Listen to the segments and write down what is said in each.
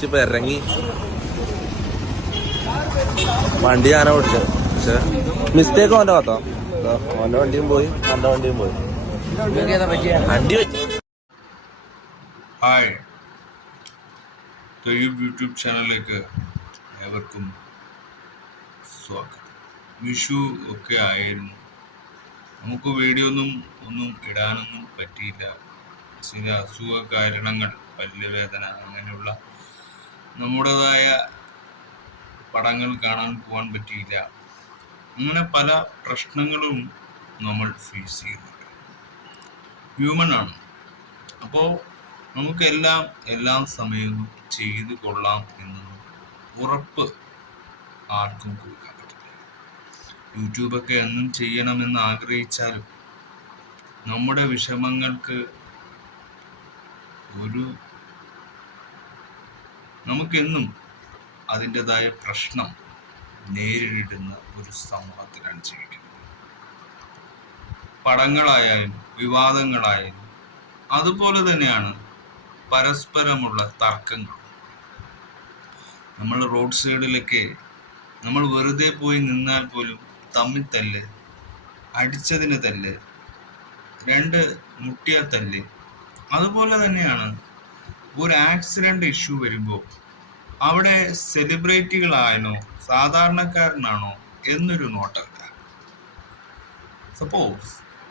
തിരിച്ചിപ്പോ ഇറങ്ങി. വണ്ടി ഞാനാ ഓടിച്ചത്. പക്ഷെ മിസ്റ്റേക്ക് ഓന്റെ ഭാഗത്തോ. ഓന്റെ വണ്ടിയും പോയി, എന്റെ വണ്ടിയും പോയി. വണ്ടി വെച്ചു. ഹായ്, തൊയ്യൂബ് യൂട്യൂബ് ചാനലിലേക്ക് ഏവർക്കും സ്വാഗതം. വിഷു ഒക്കെ ആയിരുന്നു. നമുക്ക് വീഡിയോ ഒന്നും ഇടാനൊന്നും പറ്റിയില്ല. ചില അസുഖ കാരണങ്ങൾ, പല്ലുവേദന, അങ്ങനെയുള്ള നമ്മുടേതായ പടങ്ങൾ കാണാൻ പോകാൻ പറ്റിയില്ല. അങ്ങനെ പല പ്രശ്നങ്ങളും നമ്മൾ ഫേസ് ചെയ്യുന്നുണ്ട്. ഹ്യൂമൻ ആണ്. അപ്പോൾ എല്ലാ സമയവും ചെയ്തു കൊള്ളാം എന്നൊന്നും ഉറപ്പ് ആർക്കും കൊടുക്കാൻ പറ്റില്ല. യൂട്യൂബൊക്കെ എന്നും ചെയ്യണമെന്ന് ആഗ്രഹിച്ചാലും നമ്മുടെ വിഷമങ്ങൾക്ക് നമുക്കെന്നും അതിൻ്റെതായ പ്രശ്നം നേരിടുന്ന ഒരു സമൂഹത്തിലാണ് ജീവിക്കുന്നത്. പടങ്ങളായാലും വിവാദങ്ങളായാലും അതുപോലെ തന്നെയാണ് പരസ്പരമുള്ള തർക്കങ്ങൾ. നമ്മൾ റോഡ് സൈഡിലൊക്കെ നമ്മൾ വെറുതെ പോയി നിന്നാൽ പോലും തമ്മിൽ തല്ല്, അടിച്ചതിന് തല്ല്, രണ്ട് മുട്ടിയാൽ തല്ല്. അതുപോലെ തന്നെയാണ് ഒരു ആക്സിഡന്റ് ഇഷ്യൂ വരുമ്പോൾ അവിടെ സെലിബ്രിറ്റികളാണോ സാധാരണക്കാരനാണോ എന്നൊരു നോട്ടമില്ല. സപ്പോസ്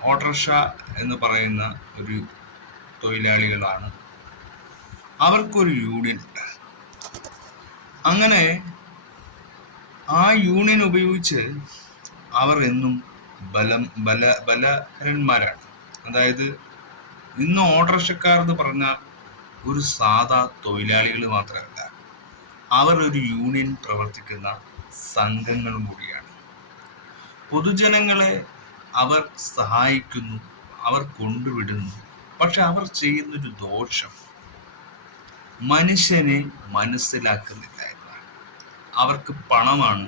ഓട്ടോറിക്ഷ എന്ന് പറയുന്ന ഒരു തൊഴിലാളികളാണ്, അവർക്കൊരു യൂണിയൻ ഉണ്ട്. അങ്ങനെ ആ യൂണിയൻ ഉപയോഗിച്ച് അവർ എന്നും ബലഹരന്മാരാണ്. അതായത് ഇന്ന് ഓട്ടോറിക്ഷക്കാർ എന്ന് പറഞ്ഞാൽ ഒരു സാധാ തൊഴിലാളികൾ മാത്രമല്ല, അവർ ഒരു യൂണിയൻ പ്രവർത്തിക്കുന്ന സംഘങ്ങളും കൂടിയാണ്. പൊതുജനങ്ങളെ അവർ സഹായിക്കുന്നു, അവർ കൊണ്ടുവിടുന്നു. പക്ഷെ അവർ ചെയ്യുന്നൊരു ദോഷം മനുഷ്യനെ മനസ്സിലാക്കുന്നില്ല എന്നതാണ്. അവർക്ക് പണമാണ്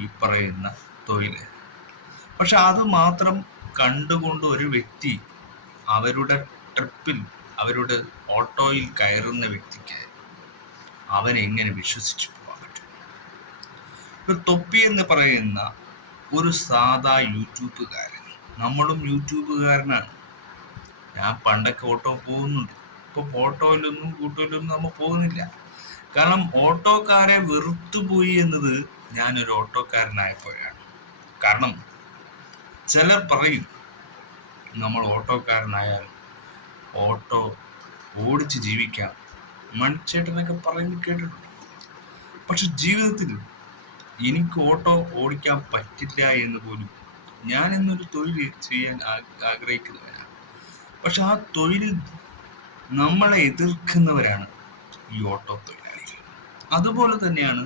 ഈ പറയുന്ന തൊഴിൽ. പക്ഷെ അത് മാത്രം കണ്ടുകൊണ്ട് ഒരു വ്യക്തി അവരുടെ ട്രിപ്പിൽ, അവരുടെ ഓട്ടോയിൽ കയറുന്ന വ്യക്തിക്ക് അവനെങ്ങനെ വിശ്വസിച്ചു പോകാൻ പറ്റും? ഇപ്പൊ തൊപ്പി എന്ന് പറയുന്ന ഒരു സാധാ യൂട്യൂബുകാരൻ, നമ്മളും യൂട്യൂബുകാരനാണ്. ഞാൻ പണ്ടൊക്കെ ഓട്ടോ പോകുന്നുണ്ട്. ഇപ്പൊ കൂട്ടോയിലൊന്നും നമ്മൾ പോകുന്നില്ല. കാരണം ഓട്ടോക്കാരെ വെറുത്തുപോയി എന്നത് ഞാനൊരു ഓട്ടോക്കാരനായപ്പോഴാണ്. കാരണം ചിലർ പറയും നമ്മൾ ഓട്ടോക്കാരനായാൽ ഓട്ടോ ഓടിച്ച് ജീവിക്കാം, മണിച്ചേട്ടനൊക്കെ പറയുന്നത് കേട്ടിട്ടുണ്ട്. പക്ഷെ ജീവിതത്തിൽ എനിക്ക് ഓട്ടോ ഓടിക്കാൻ പറ്റില്ല എന്ന് പോലും ഞാൻ ഇന്നൊരു തൊഴിൽ ചെയ്യാൻ ആഗ്രഹിക്കുന്നവരാണ്. പക്ഷെ ആ തൊഴിലിൽ നമ്മളെ എതിർക്കുന്നവരാണ് ഈ ഓട്ടോ തൊഴിലാളികൾ. അതുപോലെ തന്നെയാണ്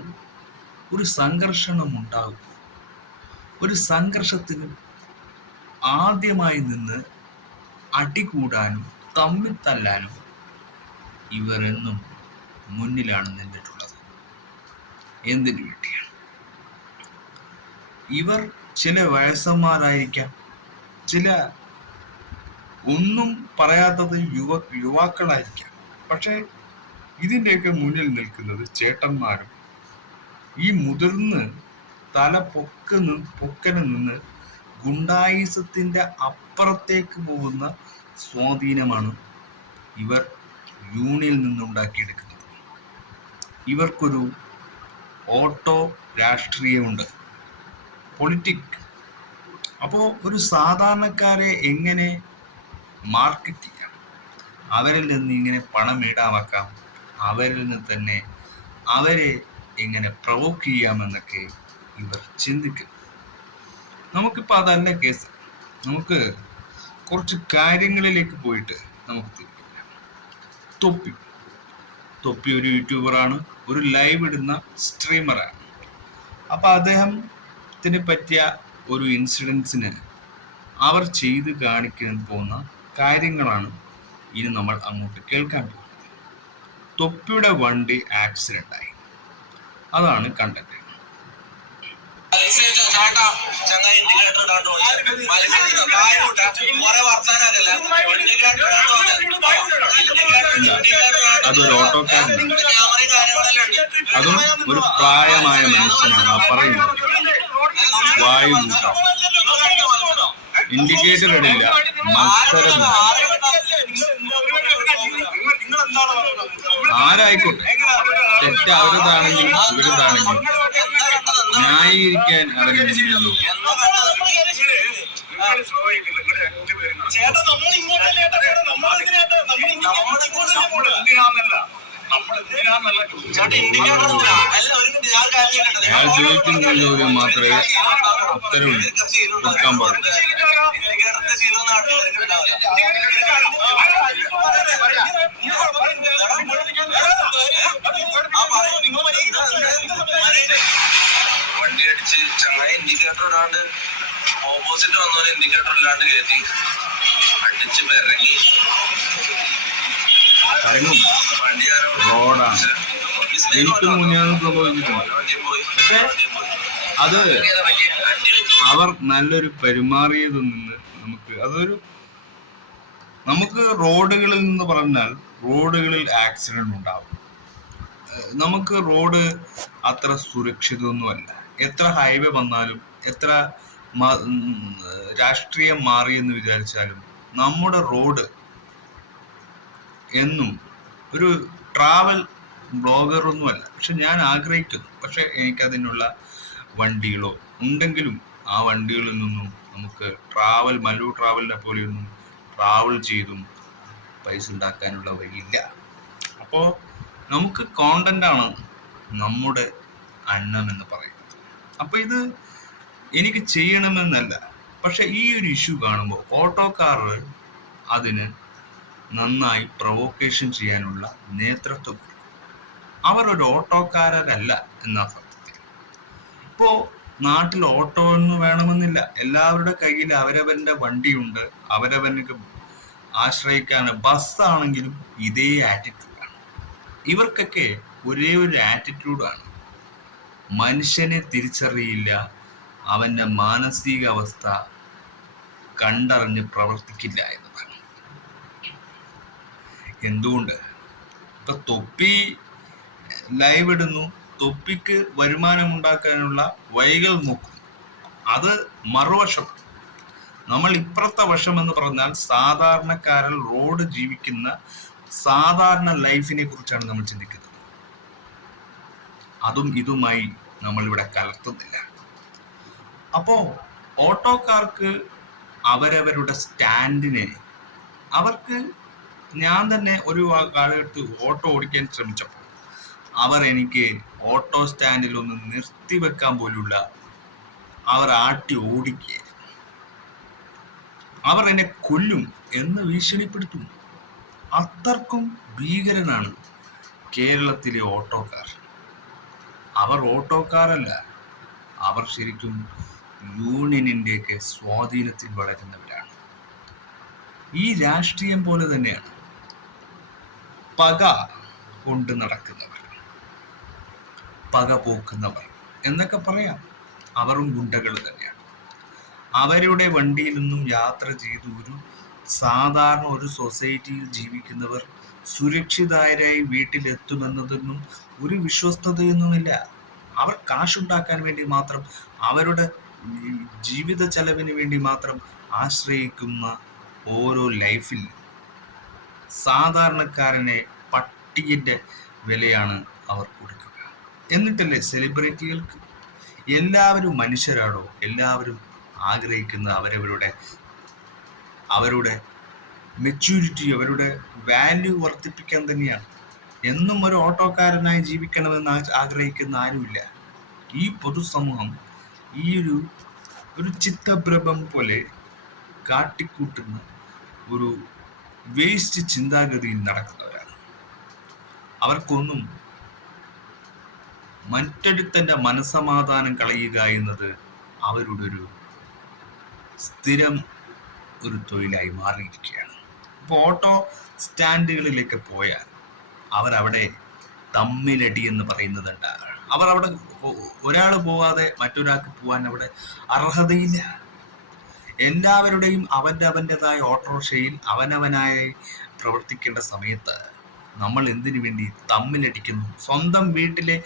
ഒരു സംഘർഷണം ഉണ്ടാകും. ഒരു സംഘർഷത്തിന് ആദ്യമായി നിന്ന് അടികൂടാനും തമ്മിൽ തല്ലാനും ഇവരെന്നും മുന്നിലാണ് നിന്നിട്ടുള്ളത്. എന്തിനു വേണ്ടിയാണ്? ഇവർ ചില വയസ്സന്മാരായിരിക്കാം, ചില ഒന്നും പറയാത്തത് യുവാക്കളായിരിക്കാം. പക്ഷെ ഇതിൻ്റെയൊക്കെ മുന്നിൽ നിൽക്കുന്നത് ചേട്ടന്മാരും ഈ മുതിർന്ന് തല പൊക്കന് നിന്ന് ഗുണ്ടായിസത്തിന്റെ അപ്പുറത്തേക്ക് പോകുന്ന സ്വാധീനമാണ് ഇവർ യൂണിയനിൽ നിന്നുണ്ടാക്കിയെടുക്കുന്നത്. ഇവർക്കൊരു ഓട്ടോ രാഷ്ട്രീയമുണ്ട്, പൊളിറ്റിക്. അപ്പോൾ ഒരു സാധാരണക്കാരെ എങ്ങനെ മാർക്കറ്റ് ചെയ്യാം, അവരിൽ നിന്ന് ഇങ്ങനെ പണം ഈടാവാക്കാം, അവരിൽ നിന്ന് തന്നെ അവരെ എങ്ങനെ പ്രൊവോക്ക് ചെയ്യാമെന്നൊക്കെ ഇവർ ചിന്തിക്കുന്നു. നമുക്കിപ്പോൾ അതല്ല കേസ്. നമുക്ക് കുറച്ച് കാര്യങ്ങളിലേക്ക് പോയിട്ട് നമുക്ക് തിരിക്കാം. തൊപ്പി ഒരു യൂട്യൂബറാണ്, ഒരു ലൈവ് ഇടുന്ന സ്ട്രീമറാണ്. അപ്പോൾ അദ്ദേഹത്തിന് പറ്റിയ ഒരു ഇൻസിഡൻസിന് അവർ ചെയ്ത് കാണിക്കാൻ പോകുന്ന കാര്യങ്ങളാണ് ഇനി നമ്മൾ അങ്ങോട്ട് കേൾക്കാൻ പോകുന്നത്. തൊപ്പിയുടെ വണ്ടി ആക്സിഡൻ്റായി, അതാണ് കണ്ടന്റ്. അതൊരു ഓട്ടോക്കാരൻ അതും ഒരു പ്രായമായ മനുഷ്യനാണ് ആ പറയുന്നത്. വായു കൂട്ടാം, ഇൻഡിക്കേറ്റർ ഇടില്ല, മത്സരം ആരായിക്കോട്ടെ, തെറ്റ് അവരതാണെങ്കിലും ഇവരതാണെങ്കിലും ന്യായീകരിക്കാൻ അറിയുന്നില്ലല്ലോ. ഞാൻ ചോദിക്കുന്ന ചോദ്യം മാത്രമേ ഉത്തരവില്ല കൊടുക്കാൻ പാടുള്ളൂ. വണ്ടി അടിച്ച് ചങ്ങായി ഇൻഡിക്കേറ്റർ ഇടാണ്ട് ഓപ്പോസിറ്റ് വന്നോലെ ഇൻഡിക്കേറ്റർ ഇല്ലാണ്ട് കയറ്റി അടിച്ച് ഇറങ്ങി റോഡാണ്. എനിക്ക് മുന്നേന്ന് സംഭവിച്ചിട്ടുണ്ട്. പക്ഷെ അത് അവർ നല്ലൊരു പെരുമാറിയതിൽ നിന്ന് നമുക്ക് റോഡുകളിൽ നിന്ന് പറഞ്ഞാൽ റോഡുകളിൽ ആക്സിഡന്റ് ഉണ്ടാവും. നമുക്ക് റോഡ് അത്ര സുരക്ഷിതമൊന്നുമല്ല. എത്ര ഹൈവേ വന്നാലും എത്ര രാഷ്ട്രീയം മാറിയെന്ന് വിചാരിച്ചാലും നമ്മുടെ റോഡ് എന്നും ഒരു ട്രാവൽ ബ്ലോഗറൊന്നുമല്ല. പക്ഷെ ഞാൻ ആഗ്രഹിക്കുന്നു. പക്ഷെ എനിക്കതിനുള്ള വണ്ടികളോ ഉണ്ടെങ്കിലും ആ വണ്ടികളിൽ നിന്നും നമുക്ക് മല്ലു ട്രാവലിനെ പോലെയൊന്നും ട്രാവൽ ചെയ്തും പൈസ ഉണ്ടാക്കാനുള്ള വഴിയില്ല. അപ്പോൾ നമുക്ക് കോണ്ടന്റാണ് നമ്മുടെ അന്നം എന്ന് പറയുന്നത്. അപ്പോൾ ഇത് എനിക്ക് ചെയ്യണമെന്നല്ല, പക്ഷെ ഈ ഒരു ഇഷ്യൂ കാണുമ്പോൾ ഓട്ടോക്കാർ അതിന് നന്നായി പ്രൊവോക്കേഷൻ ചെയ്യാനുള്ള നേതൃത്വം. അവർ ഒരു ഓട്ടോക്കാരല്ല എന്നാ സത്യത്തിൽ. ഇപ്പോ നാട്ടിൽ ഓട്ടോ ഒന്നും വേണമെന്നില്ല. എല്ലാവരുടെ കയ്യിൽ അവരവന്റെ വണ്ടിയുണ്ട്. അവരവർക്ക് ആശ്രയിക്കാൻ ബസ്സാണെങ്കിലും ഇതേ ആറ്റിറ്റ്യൂഡാണ്. ഇവർക്കൊക്കെ ഒരേ ഒരു ആറ്റിറ്റ്യൂഡാണ്. മനുഷ്യനെ തിരിച്ചറിയില്ല, അവന്റെ മാനസികാവസ്ഥ കണ്ടറിഞ്ഞ് പ്രവർത്തിക്കില്ല എന്നതാണ്. എന്തുകൊണ്ട്? ഇപ്പൊ തൊപ്പി ലൈവ് ഇടുന്നു, തൊപ്പിക്ക് വരുമാനം ഉണ്ടാക്കാനുള്ള വഴികൾ നോക്കും. അത് മറുവശം. നമ്മൾ ഇപ്പുറത്തെ വശം എന്ന് പറഞ്ഞാൽ സാധാരണക്കാരൻ റോഡ് ജീവിക്കുന്ന സാധാരണ ലൈഫിനെ കുറിച്ചാണ് നമ്മൾ ചിന്തിക്കുന്നത്. അതും ഇതുമായി നമ്മൾ ഇവിടെ കലർത്തുന്നില്ല. അപ്പോ ഓട്ടോക്കാർക്ക് അവരവരുടെ സ്റ്റാൻഡിനെ അവർക്ക് ഞാൻ തന്നെ ഒരു കാലഘട്ടത്ത് ഓട്ടോ ഓടിക്കാൻ ശ്രമിച്ചപ്പോൾ അവർ എനിക്ക് ഓട്ടോ സ്റ്റാൻഡിൽ ഒന്ന് നിർത്തിവെക്കാൻ പോലുള്ള അവർ ആട്ടി ഓടിക്കുക. അവർ എന്നെ കൊല്ലും എന്ന് ഭീഷണിപ്പെടുത്തും. അത്രക്കും ഭീകരനാണ് കേരളത്തിലെ ഓട്ടോക്കാർ. അവർ ഓട്ടോക്കാരല്ല, അവർ ശരിക്കും യൂണിയനിൻ്റെയൊക്കെ സ്വാധീനത്തിൽ വളരുന്നവരാണ്. ഈ രാഷ്ട്രീയം പോലെ തന്നെയാണ് പക കൊണ്ട് നടക്കുന്നവർ, പക പോക്കുന്നവർ എന്നൊക്കെ പറയാം. അവരും ഗുണ്ടകൾ തന്നെയാണ്. അവരുടെ വണ്ടിയിൽ നിന്നും യാത്ര ചെയ്ത് സാധാരണ ഒരു സൊസൈറ്റിയിൽ ജീവിക്കുന്നവർ സുരക്ഷിതരായി വീട്ടിലെത്തുമെന്നതൊന്നും ഒരു വിശ്വസ്തതയൊന്നുമില്ല. അവർ കാശുണ്ടാക്കാൻ വേണ്ടി മാത്രം, അവരുടെ ജീവിത ചെലവിന് വേണ്ടി മാത്രം ആശ്രയിക്കുന്ന ഓരോ ലൈഫിൽ സാധാരണക്കാരനെ പട്ടിയുടെ വിലയാണ് അവർ കൊടുക്കുക. എന്നിട്ടല്ലേ സെലിബ്രിറ്റികൾക്ക് എല്ലാവരും മനുഷ്യരാണോ? എല്ലാവരും ആഗ്രഹിക്കുന്ന അവരുടെ മെച്യൂരിറ്റി, അവരുടെ വാല്യൂ വർദ്ധിപ്പിക്കാൻ തന്നെയാണ്. എന്നും ഒരു ഓട്ടോക്കാരനായി ജീവിക്കണമെന്ന് ആഗ്രഹിക്കുന്ന ആരുമില്ല. ഈ പൊതുസമൂഹം ഈ ഒരു ചിത്തഭ്രമം പോലെ കാട്ടിക്കൂട്ടുന്ന ഒരു വേസ്റ്റ് ചിന്താഗതിയിൽ നടക്കുന്നവരാണ്. അവർക്കൊന്നും മറ്റൊരുത്തൻ്റെ മനസ്സമാധാനം കളയുക എന്നത് അവരുടെ ഒരു സ്ഥിരം ഒരു തൊഴിലായി മാറിയിരിക്കുകയാണ്. ഇപ്പോൾ ഓട്ടോ സ്റ്റാൻഡുകളിലേക്ക് പോയാൽ അവരവിടെ തമ്മിലടി എന്ന് പറയുന്നതുണ്ട്. അവിടെ ഒരാൾ പോകാതെ മറ്റൊരാൾക്ക് പോകാൻ അവിടെ അർഹതയില്ല. എല്ലാവരുടെയും അവൻ്റെതായ ഓട്ടോറിക്ഷയിൽ അവനവനായി പ്രവർത്തിക്കേണ്ട സമയത്ത് നമ്മൾ എന്തിനു വേണ്ടി തമ്മിലടിക്കുന്നു? സ്വന്തം വീട്ടിലെ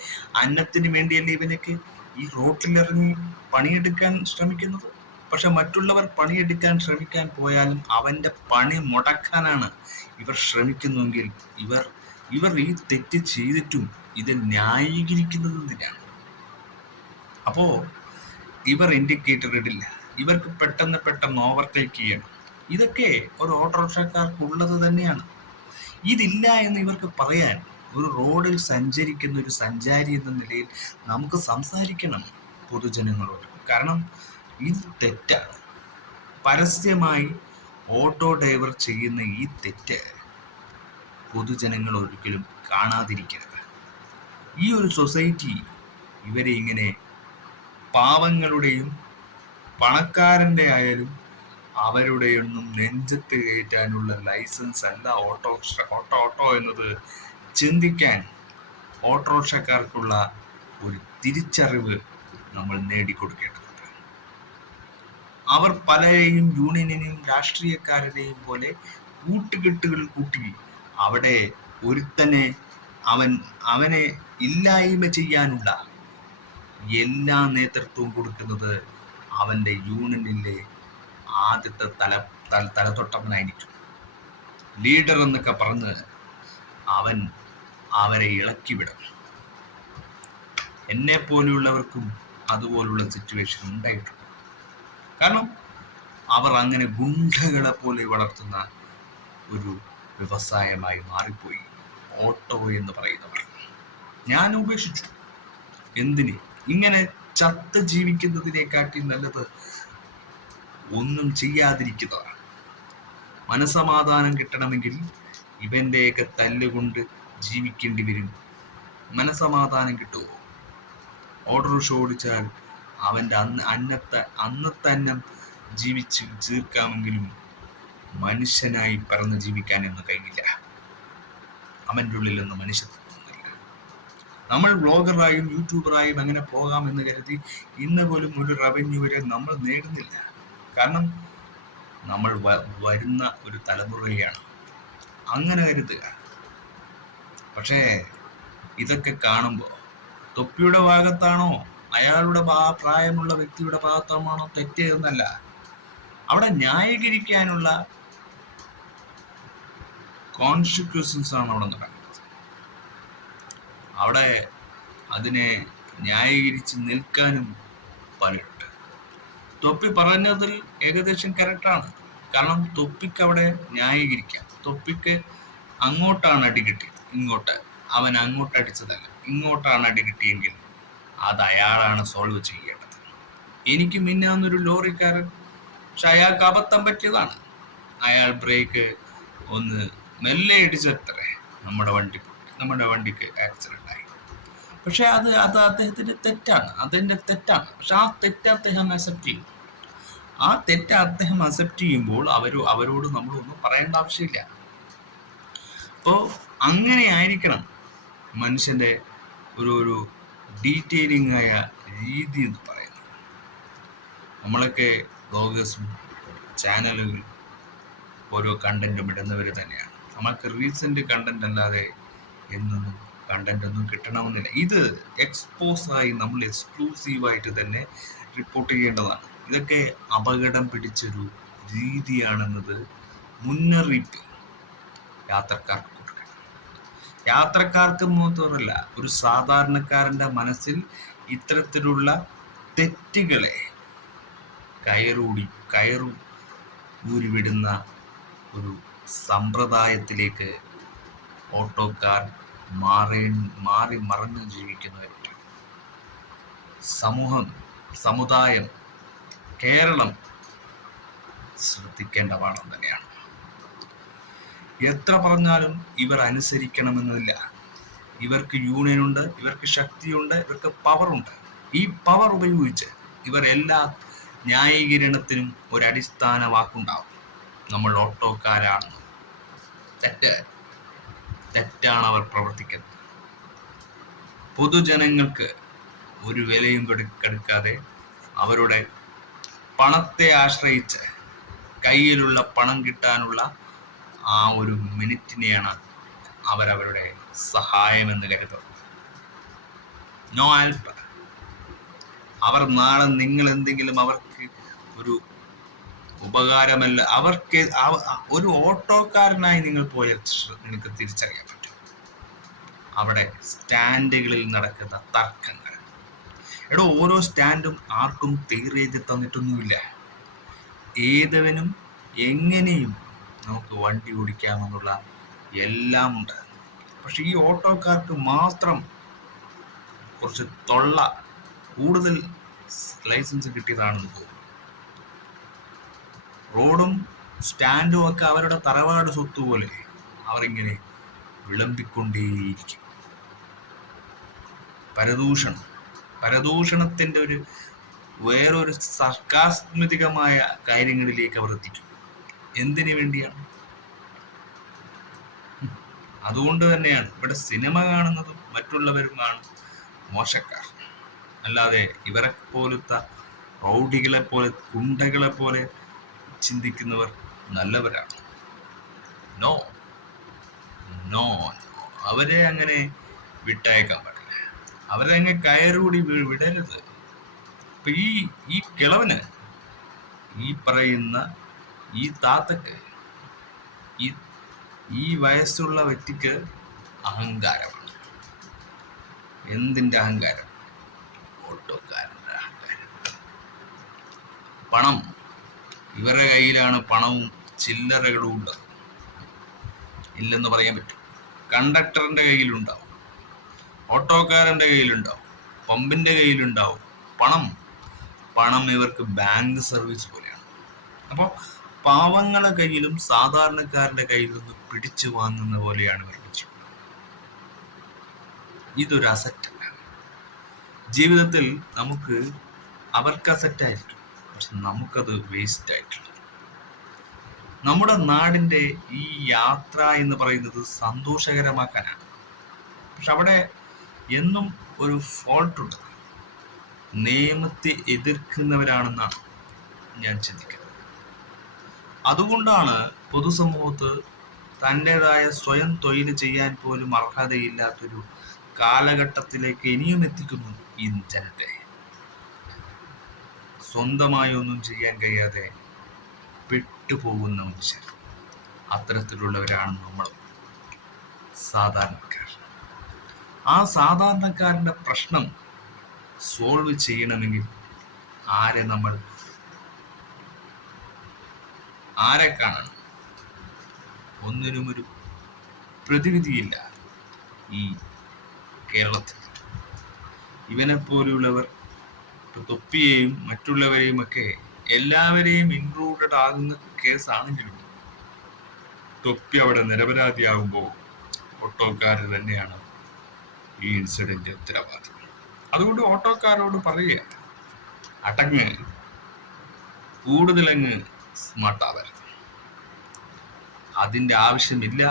അന്നത്തിന് വേണ്ടിയല്ലേ ഇവനൊക്കെ ഈ റോട്ടിലിറങ്ങി പണിയെടുക്കാൻ ശ്രമിക്കുന്നത്? പക്ഷെ മറ്റുള്ളവർ പണിയെടുക്കാൻ ശ്രമിക്കാൻ പോയാലും അവന്റെ പണി മുടക്കാനാണ് ഇവർ ശ്രമിക്കുന്നുവെങ്കിൽ ഇവർ ഈ തെറ്റ് ചെയ്തിട്ടും ഇത് ന്യായീകരിക്കുന്നത് എന്തിനാണ്? അപ്പോ ഇവർ ഇൻഡിക്കേറ്റർ ഇടില്ല, ഇവർക്ക് പെട്ടെന്ന് ഓവർടേക്ക് ചെയ്യണം. ഇതൊക്കെ ഒരു ഓട്ടോറിക്ഷക്കാർക്കുള്ളത് തന്നെയാണ്. ഇതില്ല എന്ന് ഇവർക്ക് പറയാൻ ഒരു റോഡിൽ സഞ്ചരിക്കുന്ന ഒരു സഞ്ചാരി എന്ന നിലയിൽ നമുക്ക് സംസാരിക്കണം പൊതുജനങ്ങളോട്. കാരണം ഇത് തെറ്റാണ്. പരസ്യമായി ഓട്ടോ ഡ്രൈവർ ചെയ്യുന്ന ഈ തെറ്റ് പൊതുജനങ്ങൾ ഒരിക്കലും കാണാതിരിക്കരുത്. ഈ ഒരു സൊസൈറ്റി ഇവരെ ഇങ്ങനെ പാവങ്ങളുടെയും പണക്കാരൻ്റെ ആയാലും അവരുടെയൊന്നും നെഞ്ചത്ത് കയറ്റാനുള്ള ലൈസൻസ് അല്ല ഓട്ടോ എന്നത് ചിന്തിക്കാൻ ഓട്ടോറിക്ഷക്കാർക്കുള്ള ഒരു തിരിച്ചറിവ് നമ്മൾ നേടിക്കൊടുക്കേണ്ടതുണ്ട്. അവർ പലരെയും യൂണിയനെയും രാഷ്ട്രീയക്കാരുടെയും പോലെ കൂട്ടുകെട്ടുകൾ കൂട്ടി അവിടെ ഒരുത്തനെ അവനെ ഇല്ലായ്മ ചെയ്യാനുള്ള എല്ലാ നേതൃത്വവും കൊടുക്കുന്നത് അവൻ്റെ യൂണിയനിലെ ആദ്യത്തെ തലതൊട്ടവനായിരിക്കും. ലീഡർ എന്നൊക്കെ പറഞ്ഞ് അവരെ ഇളക്കിവിടും. എന്നെ പോലെയുള്ളവർക്കും അതുപോലുള്ള സിറ്റുവേഷൻ ഉണ്ടായിട്ടുണ്ട്. കാരണം അവർ അങ്ങനെ ഗുണ്ടകളെ പോലെ വളർത്തുന്ന ഒരു വ്യവസായമായി മാറിപ്പോയി ഓട്ടോ എന്ന് പറയുന്നവർ. ഞാൻ ഉപേക്ഷിച്ചു. എന്തിന്? ഇങ്ങനെ ചത്ത് ജീവിക്കുന്നതിനെക്കാട്ടി നല്ലത് ഒന്നും ചെയ്യാതിരിക്കുന്നതാണ്. മനസമാധാനം കിട്ടണമെങ്കിൽ ഇവന്റെയൊക്കെ തല്ലുകൊണ്ട് ജീവിക്കേണ്ടി വരും. മനസമാധാനം കിട്ടുമോ? ഓട്ടോറിക്ഷ ഓടിച്ചാൽ അവൻ്റെ അന്നത്തെ അന്നം ജീവിച്ച് തീർക്കാമെങ്കിലും മനുഷ്യനായി പറന്ന് ജീവിക്കാനൊന്നും കഴിയില്ല. അവൻ്റെ ഉള്ളിലൊന്നും മനുഷ്യത്വമൊന്നുമില്ല. നമ്മൾ വ്ളോഗറായും യൂട്യൂബറായും അങ്ങനെ പോകാമെന്ന് കരുതി ഇന്ന് പോലും ഒരു റവന്യൂ വരെ നമ്മൾ നേടുന്നില്ല. കാരണം നമ്മൾ വരുന്ന ഒരു തലമുറയാണ് അങ്ങനെ കരുതുക. പക്ഷേ ഇതൊക്കെ കാണുമ്പോൾ തൊപ്പിയുടെ ഭാഗത്താണോ അയാളുടെ പ്രായമുള്ള വ്യക്തിയുടെ ഭാഗത്താണോ തെറ്റ് എന്നല്ല, അവിടെ ന്യായീകരിക്കാനുള്ള കോൺസിക്വൻസസ് ആണ് അവിടെ നടക്കുന്നത്. അവിടെ അതിനെ ന്യായീകരിച്ച് നിൽക്കാനും പലരുണ്ട്. തൊപ്പി പറഞ്ഞതിൽ ഏകദേശം കറക്റ്റാണ്. കാരണം തൊപ്പിക്ക് അവിടെ ന്യായീകരിക്കാം. തൊപ്പിക്ക് അങ്ങോട്ടാണ് അടി കിട്ടിയത്, ഇങ്ങോട്ട് അവൻ അങ്ങോട്ട് അടിച്ചതല്ല, ഇങ്ങോട്ടാണ് അടി കിട്ടിയെങ്കിൽ അത് അയാളാണ് സോൾവ് ചെയ്യേണ്ടത്. എനിക്ക് മിന്നാന്നൊരു ലോറിക്കാരൻ, പക്ഷെ അയാൾക്ക് അബദ്ധം പറ്റിയതാണ്. അയാൾ ബ്രേക്ക് ഒന്ന് മെല്ലെ ഇടിച്ചത്രേ, നമ്മുടെ വണ്ടിക്ക് ആക്സിഡന്റ് ആയി. പക്ഷെ അത് അദ്ദേഹത്തിന്റെ തെറ്റാണ്, അതെന്റെ തെറ്റാണ്. പക്ഷെ ആ തെറ്റ് അദ്ദേഹം അക്സെപ്റ്റ് ചെയ്യും. ആ തെറ്റ് അദ്ദേഹം അക്സെപ്റ്റ് ചെയ്യുമ്പോൾ അവരോട് നമ്മളൊന്നും പറയേണ്ട ആവശ്യമില്ല. അപ്പോൾ അങ്ങനെ ആയിരിക്കണം മനുഷ്യന്റെ ഒരു ഡീറ്റെയിലിംഗ് ആയ രീതി എന്ന് പറയുന്നത്. നമ്മളൊക്കെ ബ്ലോഗേഴ്സും ചാനലുകൾ ഓരോ കണ്ടന്റും ഇടുന്നവർ തന്നെയാണ്. നമുക്ക് റീസെന്റ് കണ്ടന്റ് അല്ലാതെ എന്നൊന്നും കണ്ടന്റ് ഒന്നും കിട്ടണമെന്നില്ല. ഇത് എക്സ്പോസായി നമ്മൾ എക്സ്ക്ലൂസീവായിട്ട് തന്നെ റിപ്പോർട്ട് ചെയ്യേണ്ടതാണ്. ഇതൊക്കെ അപകടം പിടിച്ചൊരു രീതിയാണെന്നത് മുന്നറിയിപ്പ് യാത്രക്കാർക്ക് കൊടുക്കണം. യാത്രക്കാർക്ക് മാത്രമല്ല, ഒരു സാധാരണക്കാരൻ്റെ മനസ്സിൽ ഇത്തരത്തിലുള്ള തെറ്റുകളെ ഊരിവിടുന്ന ഒരു സമ്പ്രദായത്തിലേക്ക് ഓട്ടോക്കാർ മാറി മറഞ്ഞു ജീവിക്കുന്നവരുണ്ട്. സമുദായം, കേരളം ശ്രദ്ധിക്കേണ്ട പാഠം തന്നെയാണ്. എത്ര പറഞ്ഞാലും ഇവർ അനുസരിക്കണമെന്നില്ല. ഇവർക്ക് യൂണിയനുണ്ട്, ഇവർക്ക് ശക്തിയുണ്ട്, ഇവർക്ക് പവറുണ്ട്. ഈ പവർ ഉപയോഗിച്ച് ഇവർ എല്ലാ ന്യായീകരണത്തിനും ഒരടിസ്ഥാന വാക്കുണ്ടാവും. നമ്മൾ ഓട്ടോക്കാരാണ്, തെറ്റാണ് അവർ പ്രവർത്തിക്കുന്നത്. പൊതുജനങ്ങൾക്ക് ഒരു വിലയും കൊടുക്കാതെ അവരുടെ പണത്തെ ആശ്രയിച്ച് കയ്യിലുള്ള പണം കിട്ടാനുള്ള ആ ഒരു മിനിറ്റിനെയാണ് അവരവരുടെ സഹായം എന്ന രംഗത്ത് നോ ഹെൽപ്പ്. അവർ നാളെ നിങ്ങൾ എന്തെങ്കിലും അവർക്ക് ഒരു ഉപകാരമല്ല, അവർക്ക് ഒരു ഓട്ടോക്കാരനായി നിങ്ങൾ പോയ നിങ്ങൾക്ക് തിരിച്ചറിയാൻ പറ്റും അവിടെ സ്റ്റാൻഡുകളിൽ നടക്കുന്ന തർക്കങ്ങൾ. ഓരോ സ്റ്റാൻഡും ആർക്കും തീരെഴുതി തന്നിട്ടൊന്നുമില്ല. ഏതവനും എങ്ങനെയും നമുക്ക് വണ്ടി ഓടിക്കാമെന്നുള്ള എല്ലാം ഉണ്ട്. പക്ഷെ ഈ ഓട്ടോക്കാർക്ക് മാത്രം കുറച്ച് കൂടുതൽ ലൈസൻസ് കിട്ടിയതാണെന്ന് തോന്നുന്നു. റോഡും സ്റ്റാൻഡും ഒക്കെ അവരുടെ തറവാട് സ്വത്ത് പോലെ അവരിങ്ങനെ വിളമ്പിക്കൊണ്ടേയിരിക്കും. പരദൂഷണത്തിന്റെ വേറൊരു സർക്കാസ്മികമായ കാര്യങ്ങളിലേക്ക് അവർ എത്തിക്കും. എന്തിനു വേണ്ടിയാണ്? അതുകൊണ്ട് തന്നെയാണ് ഇവിടെ സിനിമ കാണുന്നതും മറ്റുള്ളവരുമാണ് മോശക്കാർ. അല്ലാതെ ഇവരെ പോലത്തെ റൗഡികളെ പോലെ ഗുണ്ടകളെ പോലെ ചിന്തിക്കുന്നവർ നല്ലവരാണ്. നോ നോ അവരെ അങ്ങനെ വിട്ടയക്കാൻ പാടില്ല. അവരെ അങ്ങനെ കയറുകൂടി വിടരുത്. ഇപ്പൊ ഈ കിളവന്, ഈ പറയുന്ന ഈ താത്തക്ക്, ഈ വയസ്സുള്ള വ്യക്തിക്ക് അഹങ്കാരമാണ്. എന്തിന്റെ അഹങ്കാരം? ഓട്ടോക്കാരന്റെ അഹങ്കാരം. പണം, ഇവരുടെ കയ്യിലാണ് പണവും ചില്ലറകളും ഉള്ളത്. ഇല്ലെന്ന് പറയാൻ പറ്റും. കണ്ടക്ടറിന്റെ കയ്യിലുണ്ടാവും, ഓട്ടോക്കാരന്റെ കയ്യിലുണ്ടാവും, പമ്പിന്റെ കയ്യിലുണ്ടാവും. പണം ഇവർക്ക് ബാങ്ക് സർവീസ് പോലെയാണ്. അപ്പോൾ പാവങ്ങളെ കയ്യിലും സാധാരണക്കാരന്റെ കയ്യിൽ നിന്ന് പിടിച്ചു വാങ്ങുന്ന പോലെയാണ് ഇവർ പിടിച്ചു. ഇതൊരു അസറ്റല്ല. ജീവിതത്തിൽ നമുക്ക് അവർക്ക് അസറ്റായിരിക്കും, പക്ഷെ നമുക്കത് വേസ്റ്റ് ആയിട്ടുണ്ട്. നമ്മുടെ നാടിന്റെ ഈ യാത്ര എന്ന് പറയുന്നത് സന്തോഷകരമാക്കാനാണ്. പക്ഷെ അവിടെ എന്നും ഒരു ഫോൾട്ടുണ്ട്. നിയമത്തെ എതിർക്കുന്നവരാണെന്നാണ് ഞാൻ ചിന്തിക്കുന്നത്. അതുകൊണ്ടാണ് പൊതുസമൂഹത്ത് തൻ്റെതായ സ്വയം തൊഴിൽ ചെയ്യാൻ പോലും അർഹതയില്ലാത്തൊരു കാലഘട്ടത്തിലേക്ക് ഇനിയും എത്തിക്കുന്നു ഈ ജനത്തെ. സ്വന്തമായി ഒന്നും ചെയ്യാൻ കഴിയാതെ പെട്ടുപോകുന്ന മനുഷ്യർ, അത്തരത്തിലുള്ളവരാണ് നമ്മൾ സാധാരണക്കാർ. ആ സാധാരണക്കാരൻ്റെ പ്രശ്നം സോൾവ് ചെയ്യണമെങ്കിൽ ആരെ കാണണം? ഒന്നിനും ഒരു പ്രതിവിധിയില്ല ഈ കേരളത്തിൽ. ഇവനെ പോലുള്ളവർ തൊപ്പിയെയും മറ്റുള്ളവരെയും ഒക്കെ എല്ലാവരെയും ഇൻക്ലൂഡഡ് ആകുന്ന കേസാണെങ്കിലും തൊപ്പി അവിടെ നിരപരാധിയാകുമ്പോൾ ഓട്ടോക്കാർ തന്നെയാണ് ഈ ഇൻസിഡന്റ് ഉത്തരവാദി. അതുകൊണ്ട് ഓട്ടോക്കാരോട് പറയുക, അടങ്ങ്, കൂടുതലങ്ങ് സ്മാർട്ടാവരുത്. അതിൻ്റെ ആവശ്യമില്ല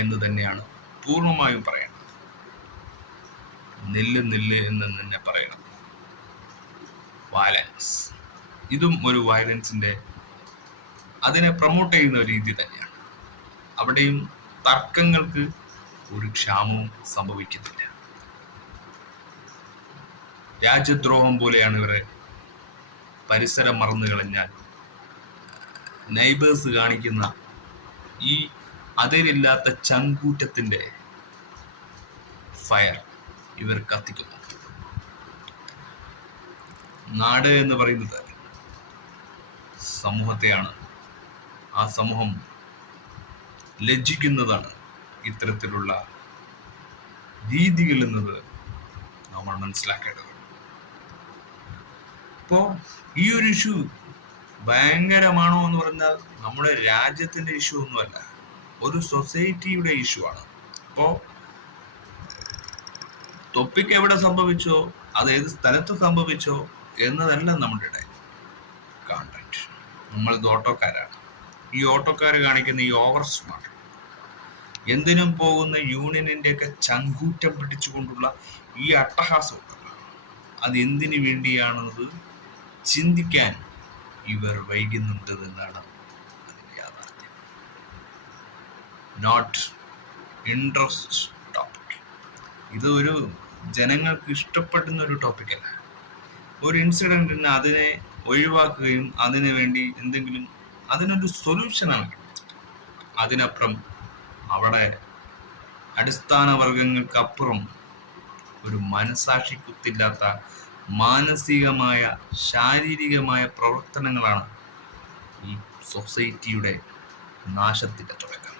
എന്ന് തന്നെയാണ് പൂർണ്ണമായും പറയണം. നില്ല് എന്ന് തന്നെ പറയണം. വയലൻസ്, ഇതും ഒരു വയലൻസിന്റെ അതിനെ പ്രൊമോട്ട് ചെയ്യുന്ന ഒരു രീതി തന്നെയാണ്. അവിടെയും തർക്കങ്ങൾക്ക് ഒരു ക്ഷാമവും സംഭവിക്കുന്നില്ല. രാജ്യദ്രോഹം പോലെയാണ് ഇവരെ പരിസരം മറന്നു കളഞ്ഞാൽ നൈബേഴ്സ് കാണിക്കുന്ന ഈ അതിരില്ലാത്ത ചങ്കൂറ്റത്തിന്റെ ഫയർ ഇവർ കത്തിക്കുന്നു. നാട് എന്ന് പറയുന്നത് സമൂഹത്തെയാണ്. ആ സമൂഹം ലജ്ജിക്കുന്നതാണ് ഇത്തരത്തിലുള്ള രീതികൾ എന്നത് നമ്മൾ മനസ്സിലാക്കേണ്ടത്. ഇപ്പോ ഈ ഒരു ഇഷ്യൂ ഭയങ്കരമാണോ എന്ന് പറഞ്ഞാൽ നമ്മുടെ രാജ്യത്തിന്റെ ഇഷ്യൂ ഒന്നുമല്ല, ഒരു സൊസൈറ്റിയുടെ ഇഷ്യൂ ആണ്. അപ്പോ തൊപ്പിക്ക് എവിടെ സംഭവിച്ചോ, അത് ഏത് സ്ഥലത്ത് സംഭവിച്ചോ എന്നതല്ല നമ്മുടെ കണ്ടന്റ്. നമ്മൾ ഓട്ടോക്കാരാണ്. ഈ ഓട്ടോക്കാർ കാണിക്കുന്ന ഈ ഓവർ സ്മാർട്ട്, എന്തിനും പോകുന്ന യൂണിയനിന്റെ ഒക്കെ ചങ്കൂറ്റം പിടിച്ചുകൊണ്ടുള്ള ഈ അട്ടഹാസം, അത് എന്തിനു വേണ്ടിയാണത് ചിന്തിക്കാൻ ഇവർ വൈകുന്നുണ്ട് എന്നാണ് അതിന്റെ യാഥാർത്ഥ്യം. Not interest topic. ഇത് ഒരു ജനങ്ങൾക്ക് ഇഷ്ടപ്പെടുന്ന ഒരു ടോപ്പിക്കല്ല. ഒരു ഇൻസിഡൻറ്റിന് അതിനെ ഒഴിവാക്കുകയും അതിനു വേണ്ടി എന്തെങ്കിലും അതിനൊരു സൊല്യൂഷനാണ്. അതിനപ്പുറം അവിടെ അടിസ്ഥാന വർഗങ്ങൾക്കപ്പുറം ഒരു മനസാക്ഷി കുത്തില്ലാത്ത മാനസികമായ ശാരീരികമായ പ്രവർത്തനങ്ങളാണ് ഈ സൊസൈറ്റിയുടെ നാശത്തിൻ്റെ തുടക്കം.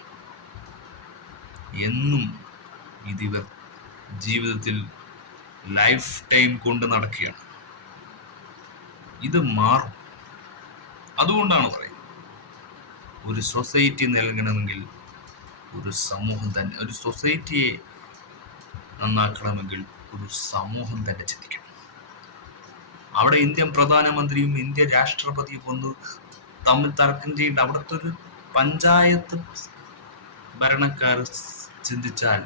എന്നും ഇതിവർ ജീവിതത്തിൽ ലൈഫ് ടൈം കൊണ്ട് നടക്കുകയാണ്. ഇത് മാറും. അതുകൊണ്ടാണ് പറയുന്നത്, ഒരു സൊസൈറ്റി നൽകണമെങ്കിൽ ഒരു സമൂഹം തന്നെ, ഒരു സൊസൈറ്റിയെ നന്നാക്കണമെങ്കിൽ ഒരു സമൂഹം തന്നെ ചിന്തിക്കണം. അവിടെ ഇന്ത്യൻ പ്രധാനമന്ത്രിയും ഇന്ത്യൻ രാഷ്ട്രപതിയും ഒന്ന് തമ്മിൽ തർക്കം ചെയ്യേണ്ട അവിടുത്തെ ഒരു പഞ്ചായത്ത് ഭരണക്കാർ ചിന്തിച്ചാൽ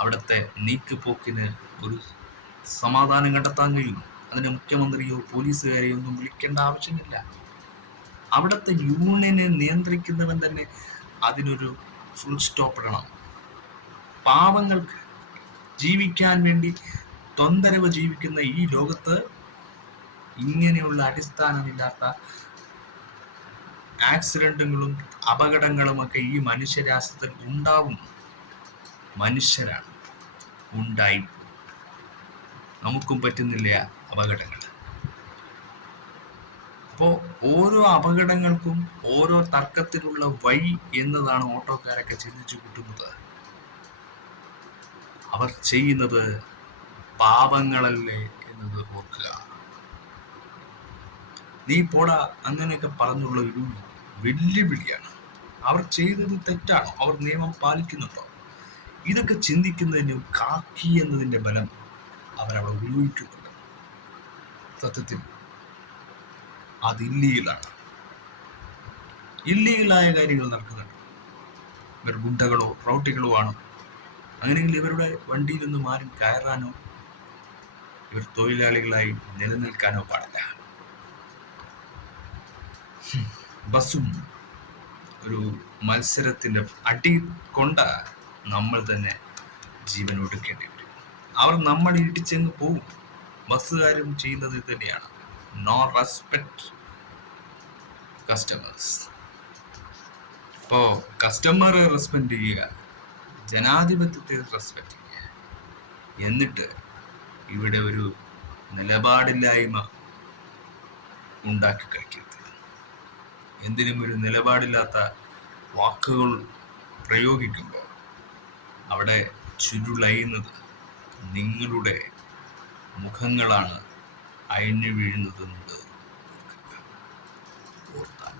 അവിടുത്തെ നീക്കുപോക്കിന് ഒരു സമാധാനം കണ്ടെത്താൻ കഴിയും. അതിന് മുഖ്യമന്ത്രിയോ പോലീസുകാരെയോ ഒന്നും വിളിക്കേണ്ട ആവശ്യമില്ല. അവിടുത്തെ യൂണിയനെ നിയന്ത്രിക്കുന്നവൻ തന്നെ അതിനൊരു ഫുൾ സ്റ്റോപ്പ് ഇടണം. പാവങ്ങൾക്ക് ജീവിക്കാൻ വേണ്ടി തൊന്തരവ് ജീവിക്കുന്ന ഈ ലോകത്ത് ഇങ്ങനെയുള്ള അടിസ്ഥാനമില്ലാത്ത ആക്സിഡന്റുകളും അപകടങ്ങളുമൊക്കെ ഈ മനുഷ്യരാശിയിൽ ഉണ്ടാവും. മനുഷ്യരാണ്, ഉണ്ടായി. നമുക്കും പറ്റുന്നില്ല അപകടങ്ങൾ. അപ്പോൾ ഓരോ അപകടങ്ങൾക്കും ഓരോ തർക്കത്തിലുള്ള വഴി എന്നതാണ് ഓട്ടോക്കാരൊക്കെ ചിന്തിച്ചു കൂട്ടുന്നത്. അവർ ചെയ്യുന്നത് പാപങ്ങളല്ലേ എന്നത് ഓർക്കുക. നീ പോടാ അങ്ങനെയൊക്കെ പറഞ്ഞുള്ള ഒരു വെല്ലുവിളിയാണ്. അവർ ചെയ്തത് തെറ്റാണോ? അവർ നിയമം പാലിക്കുന്നുണ്ടോ? ഇതൊക്കെ ചിന്തിക്കുന്നതിന് കാക്കി എന്നതിൻ്റെ ബലം അവരവിടെ ഉപയോഗിക്കുന്നുണ്ട്. സത്യത്തിൽ അത് ഇല്ലീഗലാണ്. ഇല്ലീഗലായ കാര്യങ്ങൾ നടക്കുന്നുണ്ട്. ഇവർ ഗുണ്ടകളോ റൗട്ടികളോ ആണ്. അങ്ങനെയെങ്കിൽ ഇവരുടെ വണ്ടിയിലൊന്നും ആരും കയറാനോ ഇവർ തൊഴിലാളികളായി നിലനിൽക്കാനോ പാടില്ല. ബസ്സും ഒരു മത്സരത്തിൻ്റെ അടി കൊണ്ട നമ്മൾ തന്നെ ജീവൻ ഒടുക്കേണ്ടി വരും. അവർ നമ്മൾ ഇടിച്ചെന്ന് പോകും. ബസ്സുകാരും ചെയ്യുന്നത് തന്നെയാണ്. No respect customers. അപ്പോൾ കസ്റ്റമറെ റെസ്പെക്ട് ചെയ്യുക, ജനാധിപത്യത്തെ റെസ്പെക്ട് ചെയ്യുക. എന്നിട്ട് ഇവിടെ ഒരു നിലപാടില്ലായ്മ ഉണ്ടാക്കി കളിക്കരുത്. എന്തിനും ഒരു നിലപാടില്ലാത്ത വാക്കുകൾ പ്രയോഗിക്കുമ്പോൾ അവിടെ ചുരുളയുന്നത് നിങ്ങളുടെ മുഖങ്ങളാണ് അയഞ്ഞു വീഴുന്നത്. ഓർത്താൽ